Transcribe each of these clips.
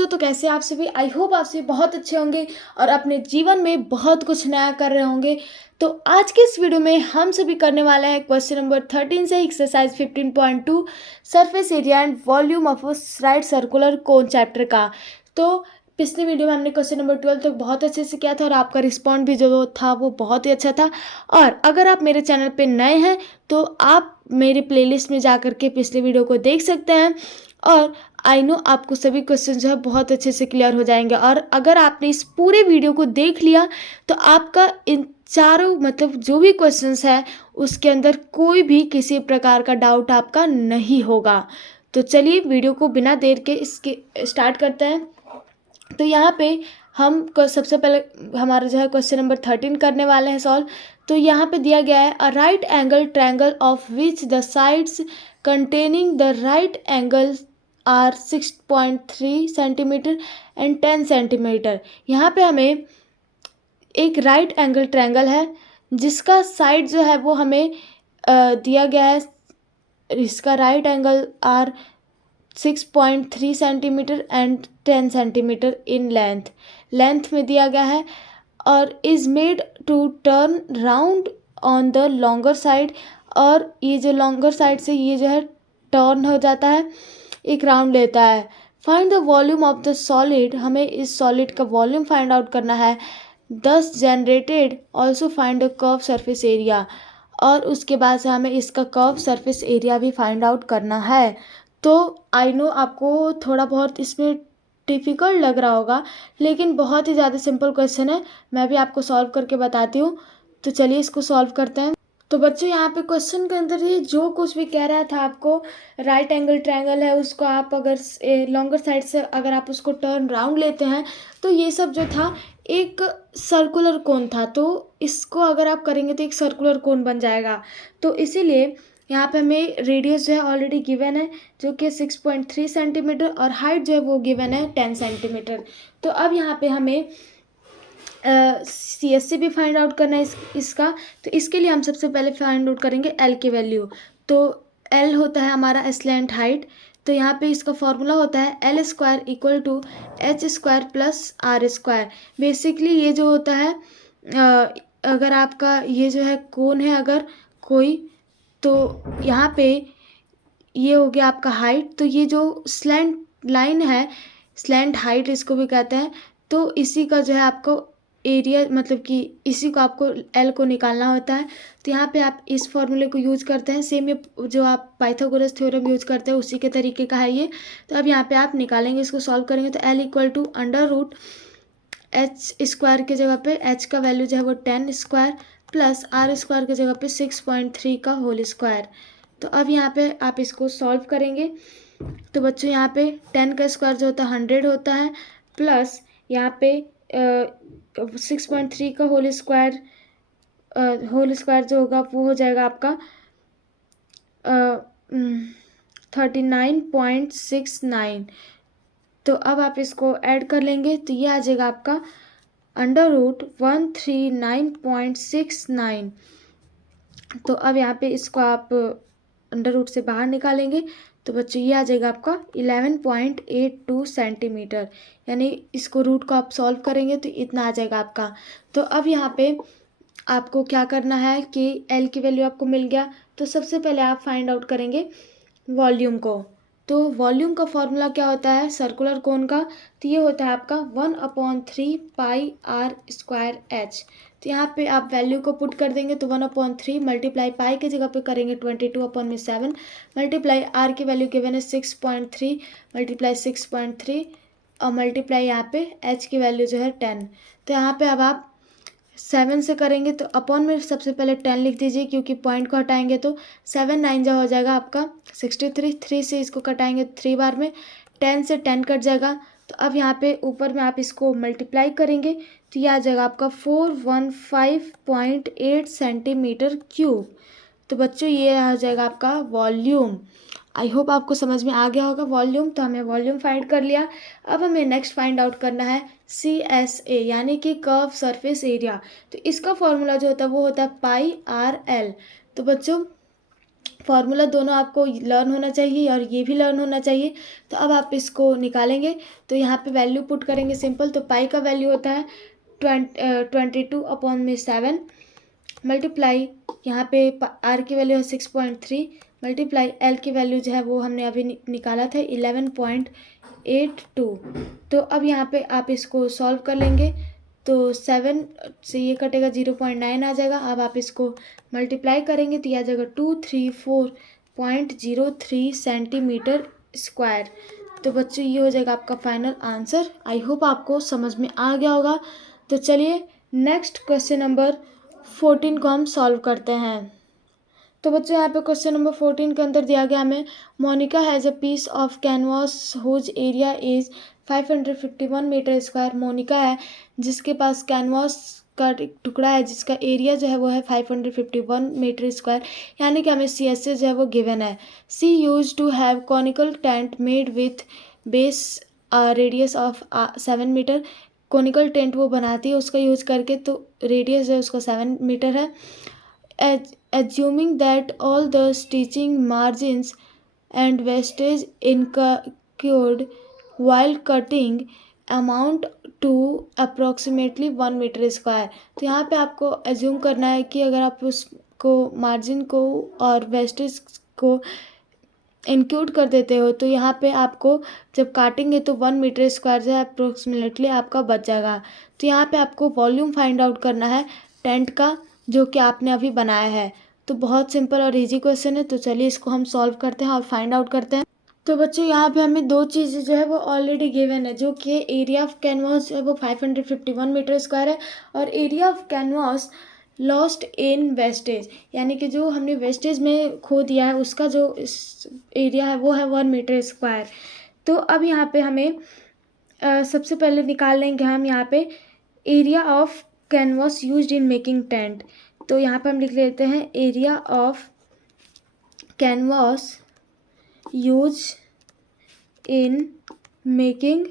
बच्चों, तो कैसे आप सभी? आई होप आप सभी बहुत अच्छे होंगे और अपने जीवन में बहुत कुछ नया कर रहे होंगे। तो आज के इस वीडियो में हम सभी करने वाले हैं क्वेश्चन नंबर 13 से exercise 15.2 surface area and volume of right circular cone chapter का। तो पिछले वीडियो में हमने क्वेश्चन नंबर 12 तक बहुत अच्छे से किया था और आपका रिस्पॉन्स भी जो था वो बहुत ही अच्छा था। और अगर आप मेरे चैनल पे नए हैं तो आप मेरे प्लेलिस्ट में जा कर के पिछले वीडियो को देख सकते हैं और आई नो आपको सभी क्वेश्चन जो है बहुत अच्छे से क्लियर हो जाएंगे। और अगर आपने इस पूरे वीडियो को देख लिया तो आपका इन चारों मतलब जो भी क्वेश्चंस है उसके अंदर कोई भी किसी प्रकार का डाउट आपका नहीं होगा। तो चलिए वीडियो को बिना देर के इसके स्टार्ट करते हैं। तो यहाँ पे हम सबसे पहले हमारा जो है क्वेश्चन नंबर 13 करने वाले हैं सॉल्व। तो यहाँ पे दिया गया है a right angle triangle of which the sides containing the right angle are 6.3 centimetre and 10 centimetre. यहाँ पे हमें एक राइट एंगल ट्रायंगल है जिसका साइड जो है वो हमें दिया गया है। इसका right angle are 6.3 centimetre and 10 centimetre in length में दिया गया है और is made to turn round on the longer side. और ये जो लॉन्गर साइड से ये जो है टर्न हो जाता है, एक राउंड लेता है। Find the volume of the solid, हमें इस सॉलिड का वॉल्यूम फाइंड आउट करना है। दस generated also find the curve surface area, और उसके बाद से हमें इसका कर्व सरफेस एरिया भी फाइंड आउट करना है। तो आई नो आपको थोड़ा बहुत इसमें डिफ़िकल्ट लग रहा होगा लेकिन बहुत ही ज़्यादा सिंपल क्वेश्चन है। मैं भी आपको सॉल्व करके बताती हूँ। तो चलिए इसको सॉल्व करते हैं। तो बच्चों यहाँ पे क्वेश्चन के अंदर ये जो कुछ भी कह रहा था आपको, राइट एंगल ट्रायंगल है उसको आप अगर लॉन्गर साइड से अगर आप उसको टर्न राउंड लेते हैं तो ये सब जो था एक सर्कुलर कोन था। तो इसको अगर आप करेंगे तो एक सर्कुलर कोन बन जाएगा। तो इसीलिए यहाँ पे हमें रेडियस जो है ऑलरेडी गिवन है जो कि 6.3 सेंटीमीटर और हाइट जो है वो गिवन है 10 सेंटीमीटर। तो अब यहाँ पे हमें सी एस सी भी फाइंड आउट करना है इसका। तो इसके लिए हम सबसे पहले फाइंड आउट करेंगे एल की वैल्यू। तो एल होता है हमारा स्लैंट हाइट। तो यहाँ पे इसका फॉर्मूला होता है l square equal to h square plus r square. Basically ये जो होता है अगर आपका ये जो है कोन है अगर कोई, तो यहाँ पे ये हो गया आपका हाइट। तो ये जो स्लैंट लाइन है, स्लैंट हाइट इसको भी कहते हैं, तो इसी का जो है आपको एरिया मतलब कि इसी को आपको एल को निकालना होता है। तो यहाँ पे आप इस फॉर्मूले को यूज करते हैं, सेम ये जो आप पाइथागोरस थ्योरम यूज करते हैं उसी के तरीके का है ये। तो अब यहाँ पे आप निकालेंगे, इसको सॉल्व करेंगे तो l equal to under root h square की जगह पे एच का वैल्यू जो है वो 10 स्क्वायर प्लस आर स्क्वायर की जगह पे 6.3 का होल स्क्वायर। तो अब यहाँ पे आप इसको सॉल्व करेंगे तो बच्चों यहाँ पे 10 का स्क्वायर जो होता है 100 होता है प्लस यहाँ पे 6.3 का होल स्क्वायर जो होगा वो हो जाएगा आपका 39.69। तो अब आप इसको ऐड कर लेंगे तो ये आ जाएगा आपका अंडर रूट 139.69। तो अब यहाँ पे इसको आप अंडर रूट से बाहर निकालेंगे तो बच्चों ये आ जाएगा आपका 11.82 सेंटीमीटर। यानी इसको रूट को आप सॉल्व करेंगे तो इतना आ जाएगा आपका। तो अब यहाँ पे आपको क्या करना है कि एल की वैल्यू आपको मिल गया तो सबसे पहले आप फाइंड आउट करेंगे वॉल्यूम को। तो वॉल्यूम का फॉर्मूला क्या होता है सर्कुलर कोन का? तो ये होता है आपका 1/3 पाई आर स्क्वायर एच। तो यहाँ पे आप वैल्यू को पुट कर देंगे तो 1/3 मल्टीप्लाई पाई की जगह पे करेंगे 22/7 मल्टीप्लाई आर की वैल्यू गिवन है 6.3 मल्टीप्लाई 6.3 और मल्टीप्लाई यहाँ पे एच की वैल्यू जो है 10। तो यहाँ पे अब आप 7 से करेंगे तो अपॉन में सबसे पहले 10 लिख दीजिए क्योंकि पॉइंट को हटाएंगे तो 7 9 जो हो जाएगा आपका 63। 3 से इसको कटाएंगे 3 बार में 10 से 10 कट जाएगा। तो अब यहाँ पे ऊपर में आप इसको मल्टीप्लाई करेंगे तो ये आ जाएगा आपका 415.8 सेंटीमीटर क्यूब। तो बच्चों ये आ जाएगा आपका वॉल्यूम। आई होप आपको समझ में आ गया होगा वॉल्यूम। तो हमें वॉल्यूम फाइंड कर लिया। अब हमें नेक्स्ट फाइंड आउट करना है सी एस ए यानी कि कर्व सरफेस एरिया। तो इसका फॉर्मूला जो होता है वो होता है पाई आर एल। तो बच्चों फार्मूला दोनों आपको लर्न होना चाहिए और ये भी लर्न होना चाहिए। तो अब आप इसको निकालेंगे तो यहाँ पे वैल्यू पुट करेंगे सिंपल। तो पाई का वैल्यू होता है 22/7 मल्टीप्लाई यहाँ पे आर की वैल्यू है 6.3 मल्टीप्लाई एल की वैल्यू जो है वो हमने अभी निकाला था 11.82। तो अब यहाँ पे आप इसको सॉल्व कर लेंगे तो 7 से ये कटेगा 0.9 आ जाएगा। अब आप इसको मल्टीप्लाई करेंगे तो ये आ जाएगा 234.03 सेंटीमीटर स्क्वायर। तो बच्चों ये हो जाएगा आपका फाइनल आंसर। आई होप आपको समझ में आ गया होगा। तो चलिए नेक्स्ट क्वेश्चन नंबर 14 को हम सॉल्व करते हैं। तो बच्चों यहाँ पे क्वेश्चन नंबर 14 के अंदर दिया गया हमें, Monica has a piece of canvas whose area is 551 metre square. Monica है जिसके पास कैनवास का टुकड़ा है जिसका एरिया जो है वो है 551 मीटर स्क्वायर, यानी कि हमें सी एस जो है वो गिवन है। She use to have conical tent made with base radius of 7 metre. Conical tent वो बनाती है उसका यूज करके, तो रेडियस है उसका 7 मीटर है। Assuming that all the stitching margins and wastage incurred while cutting amount to approximately 1 metre square. तो यहाँ पे आपको एज्यूम करना है कि अगर आप उसको मार्जिन को और वेस्टेज को इंक्लूड कर देते हो तो यहाँ पे आपको जब काटेंगे तो 1 मीटर स्क्वायर जो है अप्रोक्सीमेटली आपका बच जाएगा। तो यहाँ पे आपको वॉल्यूम फाइंड आउट करना है टेंट का, जो कि आपने अभी बनाया है। तो बहुत सिंपल और इजी क्वेश्चन है। तो चलिए इसको हम सॉल्व करते हैं और फाइंड आउट करते हैं। तो बच्चों यहाँ पे हमें दो चीज़ें जो है वो ऑलरेडी गिवन है, जो कि एरिया ऑफ कैनवास जो है वो 551 मीटर स्क्वायर है और area of canvas lost in wastage, यानी कि जो हमने वेस्टेज में खो दिया है उसका जो एरिया है वो है 1 मीटर स्क्वायर। तो अब यहाँ पे हमें सबसे पहले निकाल लेंगे हम यहाँ पे area of canvas used in making tent. तो यहाँ पे हम लिख लेते हैं area of canvas use in making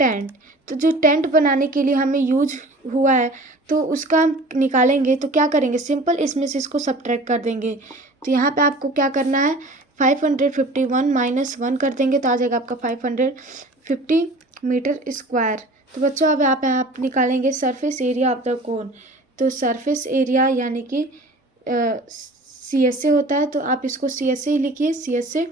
tent. तो जो टेंट बनाने के लिए हमें यूज हुआ है तो उसका हम निकालेंगे। तो क्या करेंगे, सिंपल इसमें से इसको सब्ट्रैक्ट कर देंगे। तो यहाँ पे आपको क्या करना है, 551 माइनस 1 कर देंगे तो आ जाएगा आपका 550 मीटर स्क्वायर। तो बच्चों अब यहाँ पे आप निकालेंगे surface area of the cone. तो सरफेस एरिया यानी कि सी एस ए होता है, तो आप इसको सी एस ए ही लिखिए। C s a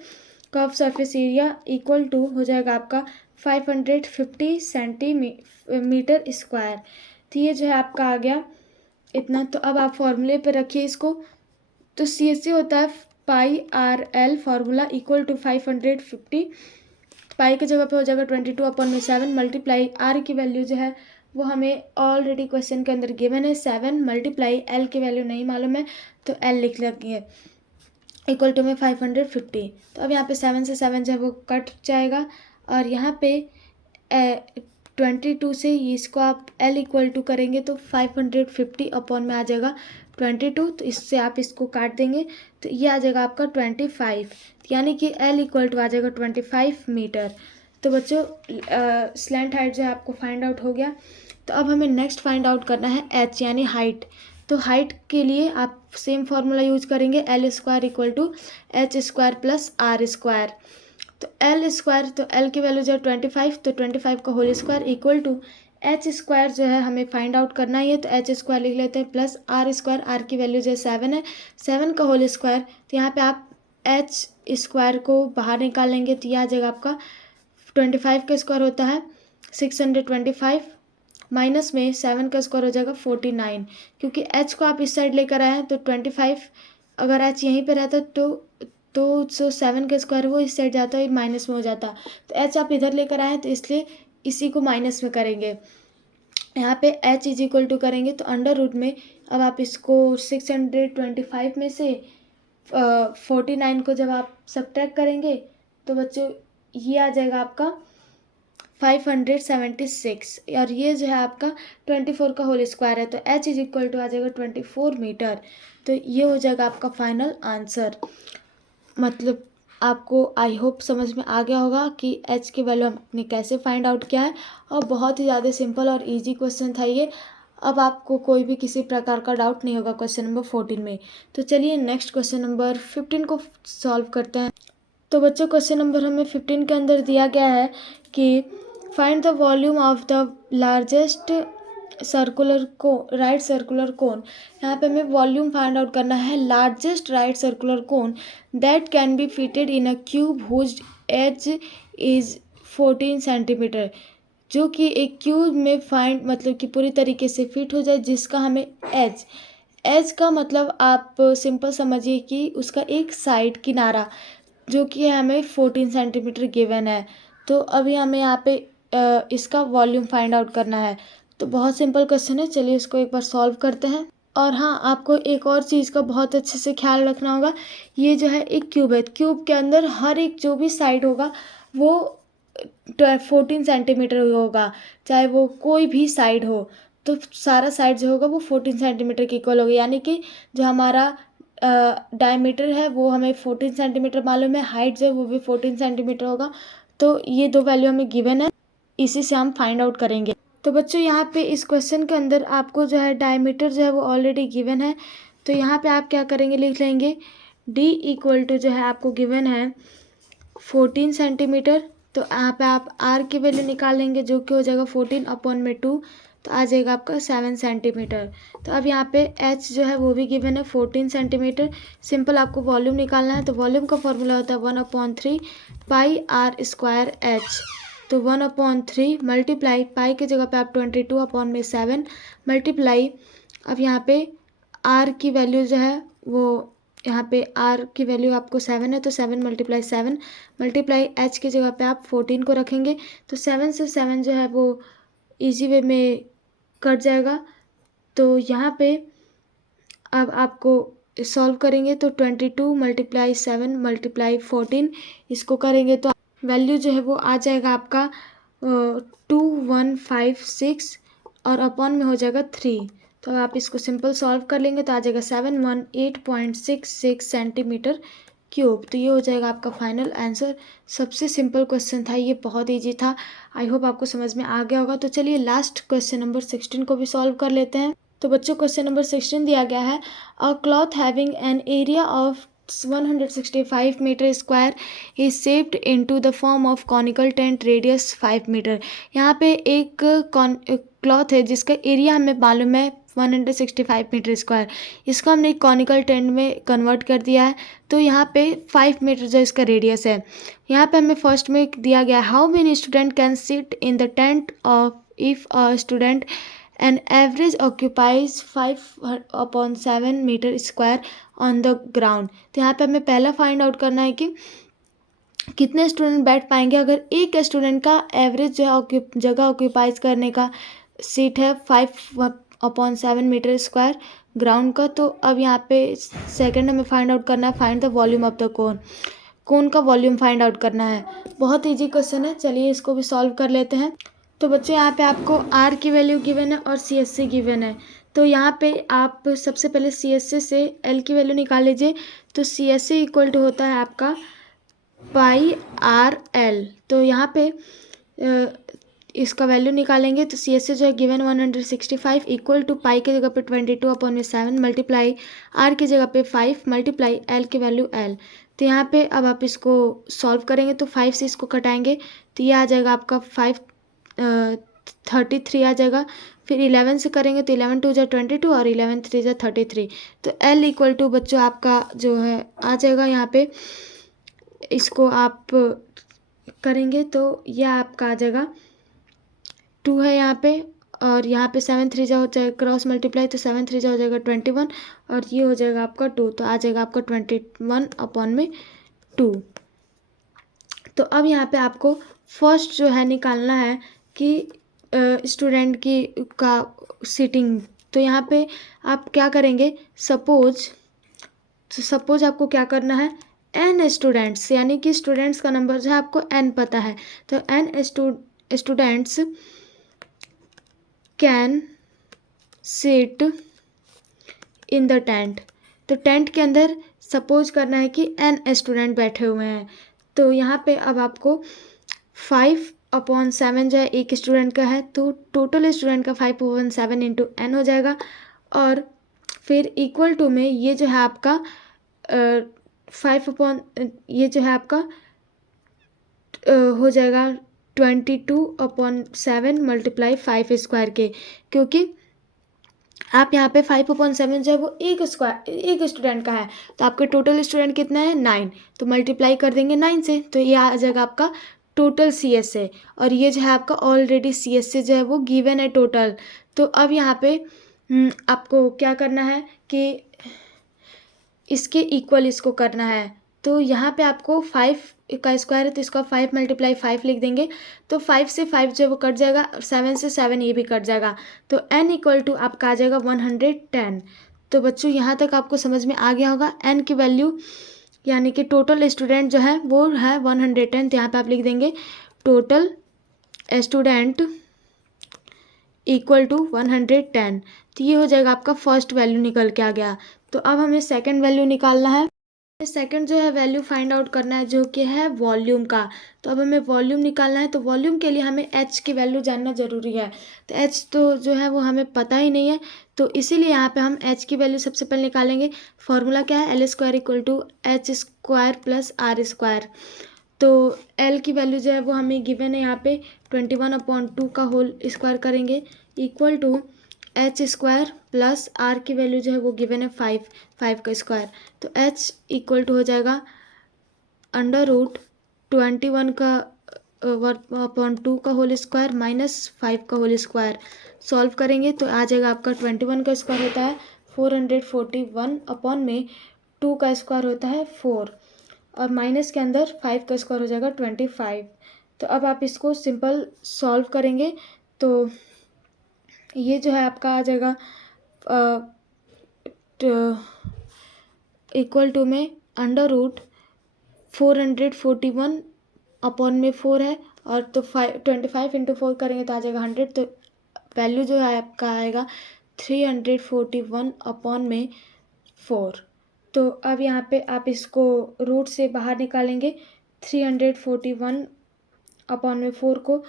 curved surface area equal to हो जाएगा आपका 550 सेंटीमीटर स्क्वायर। तो ये जो है आपका आ गया इतना। तो अब आप फॉर्मूले पे रखिए इसको। तो सी एस ए होता है pi r l formula equal to 550, pi की जगह पे हो जाएगा 22/7 मल्टीप्लाई आर की वैल्यू जो है वो हमें ऑलरेडी क्वेश्चन के अंदर गिवन है 7 मल्टीप्लाई एल की वैल्यू नहीं मालूम है तो एल लिख लेंगे इक्वल टू में 550। तो अब यहाँ पे 7 से 7 जो है वो कट जाएगा और यहाँ पे 22 से इसको आप एल इक्वल टू करेंगे तो 550 अपॉन में आ जाएगा 22। तो इससे आप इसको काट देंगे तो ये आ जाएगा आपका 25, यानी कि एल इक्वल टू आ जाएगा 25 मीटर। तो बच्चों स्लैंट हाइट जो है आपको फाइंड आउट हो गया। तो अब हमें नेक्स्ट फाइंड आउट करना है एच यानी हाइट। तो हाइट के लिए आप सेम फार्मूला यूज करेंगे, l square equal to h square plus r square. तो एल स्क्वायर, तो एल की वैल्यू जो है 25, तो 25 का whole square equal to h square जो है हमें फाइंड आउट करना ही है। तो एच स्क्वायर लिख लेते हैं प्लस आर स्क्वायर, आर की वैल्यू जो है 7 है, 7 का होल स्क्वायर। तो यहाँ पे आप एच स्क्वायर को बाहर निकाल लेंगे तो यह आ जाएगा आपका 25 का स्क्वायर होता है 625 माइनस में 7 का स्क्वायर हो जाएगा 49। क्योंकि एच को आप इस साइड लेकर आए हैं तो 25, अगर एच यहीं पे रहता तो जो 7 का स्क्वायर वो इस साइड जाता है माइनस में हो जाता। तो एच आप इधर लेकर आए तो इसलिए इसी को माइनस में करेंगे। यहाँ पे एच इज इक्वल टू करेंगे तो अंडर रूट में अब आप इसको 625 में से 49 को जब आप सब्ट्रैक्ट करेंगे तो बच्चों ये आ जाएगा आपका 576 और ये जो है आपका 24 का होल स्क्वायर है। तो एच इज इक्वल टू आ जाएगा 24 मीटर। तो ये हो जाएगा आपका फाइनल आंसर। मतलब आपको आई होप समझ में आ गया होगा कि एच की वैल्यू हमने कैसे फाइंड आउट किया है और बहुत ही ज़्यादा सिंपल और इजी क्वेश्चन था ये। अब आपको कोई भी किसी प्रकार का डाउट नहीं होगा क्वेश्चन नंबर 14 में। तो चलिए नेक्स्ट क्वेश्चन नंबर 15 को सॉल्व करते हैं। तो बच्चों क्वेश्चन नंबर हमें 15 के अंदर दिया गया है कि find the volume of the largest right circular cone. यहाँ पे हमें वॉल्यूम फाइंड आउट करना है largest right circular cone that can be fitted in a cube whose edge is 14 centimetre, जो कि एक क्यूब में फाइंड मतलब कि पूरी तरीके से फिट हो जाए, जिसका हमें एज का मतलब आप सिंपल समझिए कि उसका एक साइड किनारा जो कि हमें 14 सेंटीमीटर गिवन है। तो अभी हमें यहाँ पे इसका वॉल्यूम फाइंड आउट करना है। तो बहुत सिंपल क्वेश्चन है, चलिए इसको एक बार सॉल्व करते हैं। और हाँ, आपको एक और चीज़ का बहुत अच्छे से ख्याल रखना होगा। ये जो है एक क्यूब है, क्यूब के अंदर हर एक जो भी साइड होगा वो 14 सेंटीमीटर होगा, चाहे वो कोई भी साइड हो। तो सारा साइड जो होगा वो 14 सेंटीमीटर के इक्वल होगा, यानी कि जो हमारा डायमीटर है वो हमें 14 सेंटीमीटर मालूम है, हाइट जो है वो भी 14 सेंटीमीटर होगा। तो ये दो वैल्यू हमें गिवन है, इसी से हम फाइंड आउट करेंगे। तो बच्चों यहाँ पे इस क्वेश्चन के अंदर आपको जो है डायमीटर जो है वो ऑलरेडी गिवन है। तो यहाँ पे आप क्या करेंगे, लिख लेंगे d इक्वल टू जो है आपको गिवन है 14 सेंटीमीटर। तो यहाँ पे आप r की वैल्यू निकाल लेंगे, जो कि हो जाएगा 14 अपॉन में 2, तो आ जाएगा आपका 7 सेंटीमीटर। तो अब यहाँ पे h जो है वो भी गिवन है 14 सेंटीमीटर। सिंपल आपको वॉल्यूम निकालना है, तो वॉल्यूम का फॉर्मूला होता है 1/3 पाई आर स्क्वायर एच। तो 1/3 मल्टीप्लाई पाई की जगह पे आप 22 अपॉन में 7 मल्टीप्लाई, अब यहाँ पे आर की वैल्यू जो है वो यहाँ पे आर की वैल्यू आपको 7 है, तो 7 मल्टीप्लाई 7 मल्टीप्लाई एच की जगह पे आप 14 को रखेंगे। तो 7 से 7 जो है वो इजी वे में कट जाएगा। तो यहाँ पे अब आपको सॉल्व करेंगे तो 22 मल्टीप्लाई 7 मल्टीप्लाई 14 इसको करेंगे तो वैल्यू जो है वो आ जाएगा आपका 2156 और अपॉन में हो जाएगा 3। तो अब आप इसको सिंपल सॉल्व कर लेंगे तो आ जाएगा 718.66 सेंटीमीटर क्यूब। तो ये हो जाएगा आपका फाइनल आंसर। सबसे सिंपल क्वेश्चन था ये, बहुत ईजी था। आई होप आपको समझ में आ गया होगा। तो चलिए लास्ट क्वेश्चन नंबर 16 को भी सॉल्व कर लेते हैं। तो बच्चों क्वेश्चन नंबर 16 दिया गया है, a cloth having an area of 165 metre square is shaped into the form of conical tent radius 5 metre. यहाँ पे एक क्लॉथ है जिसका एरिया हमें मालूम है 165 मीटर स्क्वायर, इसको हमने एक कॉनिकल टेंट में कन्वर्ट कर दिया है। तो यहाँ पे 5 मीटर जो इसका रेडियस है, यहाँ पे हमें फर्स्ट में दिया गया how many student can sit in the tent of if a student an average occupies 5/7 metre square on the ground. तो यहाँ पे हमें पहला फाइंड आउट करना है कि कितने स्टूडेंट बैठ पाएंगे अगर एक स्टूडेंट का एवरेज जो है जगह ऑक्यूपाइज करने का सीट है 5/7 मीटर स्क्वायर ग्राउंड का। तो अब यहाँ पे सेकंड हमें फाइंड आउट करना है find the volume of the cone का वॉल्यूम फाइंड आउट करना है। बहुत ईजी क्वेश्चन है, चलिए इसको भी सॉल्व कर लेते हैं। तो बच्चों यहाँ पे आपको आर की वैल्यू गिवन है और सी एस सी गिवन है। तो यहाँ पे आप सबसे पहले सी एस सी से एल की वैल्यू निकाल लीजिए। तो c s c equal to होता है आपका पाई आर एल। तो यहाँ पे इसका वैल्यू निकालेंगे तो सी एस सी जो है गिवन 165 इक्वल टू पाई की जगह पे 22 अपॉन में 7 मल्टीप्लाई आर की जगह पे 5 मल्टीप्लाई एल की वैल्यू एल। तो यहाँ पे अब आप इसको सॉल्व करेंगे तो 5 से इसको कटाएंगे तो ये आ जाएगा आपका 33 आ जाएगा। फिर 11 से करेंगे तो 11 2 जा 22 और 11 3 जा 33। तो L इक्वल टू बच्चों आपका जो है आ जाएगा, यहाँ पे इसको आप करेंगे तो यह आपका आ जाएगा 2 है यहाँ पे, और यहाँ पे 7 3 जा हो जाएगा क्रॉस मल्टीप्लाई तो 7 3 जा हो जाएगा 21 और ये हो जाएगा आपका 2। तो आ जाएगा आपका 21 अपॉन में 2। तो अब यहाँ पे आपको फर्स्ट जो है निकालना है कि स्टूडेंट की का सीटिंग। तो यहाँ पे आप क्या करेंगे, सपोज आपको क्या करना है n स्टूडेंट्स, यानी कि स्टूडेंट्स का नंबर जो है आपको n पता है। तो n students can sit in the tent. तो टेंट के अंदर सपोज करना है कि n स्टूडेंट बैठे हुए हैं। तो यहाँ पे अब आपको 5 अपॉन 7 जो है एक स्टूडेंट का है, तो टोटल स्टूडेंट का 5/7 इंटू n हो जाएगा। और फिर इक्वल टू में ये जो है आपका 5 ये जो है आपका हो जाएगा 22/7 मल्टीप्लाई 5 स्क्वायर के, क्योंकि आप यहाँ पे 5/7 जो है वो एक स्टूडेंट का है, तो आपके टोटल स्टूडेंट कितना है 9, तो मल्टीप्लाई कर देंगे 9 से, तो ये आ जाएगा आपका टोटल CSA। और ये जो है आपका ऑलरेडी CSA जो है वो गिवन है टोटल। तो अब यहाँ पे आपको क्या करना है कि इसके इक्वल इसको करना है। तो यहाँ पे आपको 5 का स्क्वायर है, तो इसका 5 × 5 लिख देंगे, तो 5 से 5 जो है वो कट जाएगा, 7 से 7 ये भी कट जाएगा, तो n इक्वल टू आपका आ जाएगा 110। तो बच्चों यहाँ तक आपको समझ में आ गया होगा। n की वैल्यू यानी कि टोटल स्टूडेंट जो है वो है 110, तो यहाँ पे आप लिख देंगे टोटल स्टूडेंट इक्वल टू 110। तो ये हो जाएगा आपका फर्स्ट वैल्यू निकल के आ गया। तो अब हमें सेकंड वैल्यू निकालना है। सेकंड जो है वैल्यू फाइंड आउट करना है, जो कि है वॉल्यूम का। तो अब हमें वॉल्यूम निकालना है, तो वॉल्यूम के लिए हमें h की वैल्यू जानना ज़रूरी है। तो h तो जो है वो हमें पता ही नहीं है, तो इसीलिए यहाँ पे हम h की वैल्यू सबसे पहले निकालेंगे। फॉर्मूला क्या है, L² = h² + r²। तो L की वैल्यू जो है वो हमें गिवन है यहाँ पे 21/2 का होल स्क्वायर करेंगे, equal to h² plus r की वैल्यू जो है वो गिवन है 5 का स्क्वायर। तो h इक्वल टू हो जाएगा √21 का 1/2 का होल स्क्वायर माइनस 5 का होल स्क्वायर। सॉल्व करेंगे तो आ जाएगा आपका 21 का स्क्वायर होता है 441 अपॉन में 2 का स्क्वायर होता है 4, और माइनस के अंदर 5 का स्क्वायर हो जाएगा 25। तो अब आप इसको सिंपल सॉल्व करेंगे तो ये जो है आपका आ जाएगा इक्वल टू में √441 अपॉन में 4 है, और तो 25 × 4 करेंगे तो आ जाएगा 100। तो वैल्यू जो है आपका आएगा 341 अपॉन में 4। तो अब यहाँ पे आप इसको रूट से बाहर निकालेंगे 341 अपॉन में 4 को,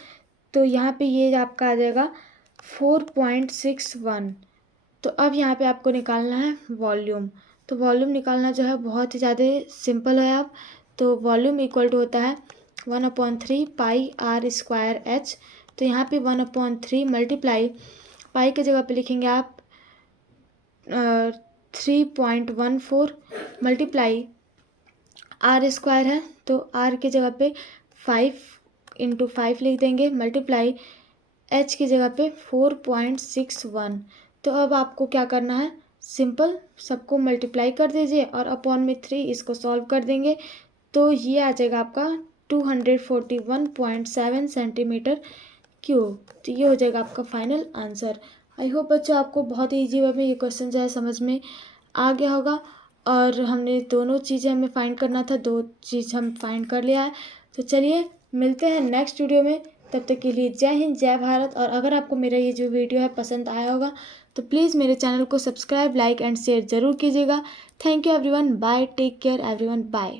तो यहाँ पे ये आपका आ जाएगा 4.61। तो अब यहाँ पे आपको निकालना है वॉल्यूम। तो वॉल्यूम निकालना जो है बहुत ही ज़्यादा सिंपल है। आप तो वॉल्यूम इक्वल टू होता है 1/3 पाई r² h। तो यहाँ पे 1/3 मल्टीप्लाई पाई की जगह पे लिखेंगे आप 3.14 मल्टीप्लाई r² है, तो r की जगह पे 5 × 5 लिख देंगे, मल्टीप्लाई h की जगह पे 4.61। तो अब आपको क्या करना है, सिंपल सबको मल्टीप्लाई कर दीजिए और अपॉन में 3 इसको सॉल्व कर देंगे, तो ये आ जाएगा आपका 241.7 सेंटीमीटर क्यूब। तो ये हो जाएगा आपका फाइनल आंसर। आई होप बच्चों आपको बहुत ही ईजी वे में ये क्वेश्चन जो है समझ में आ गया होगा। और हमने दोनों चीज़ें हमें फाइंड करना था, 2 चीज़ हम फाइंड कर लिया है। तो चलिए मिलते हैं नेक्स्ट वीडियो में, तब तक के लिए जय हिंद जय भारत। और अगर आपको मेरा ये जो वीडियो है पसंद आया होगा तो प्लीज़ मेरे चैनल को सब्सक्राइब, लाइक एंड शेयर ज़रूर कीजिएगा। Thank you everyone, bye, take care everyone, bye.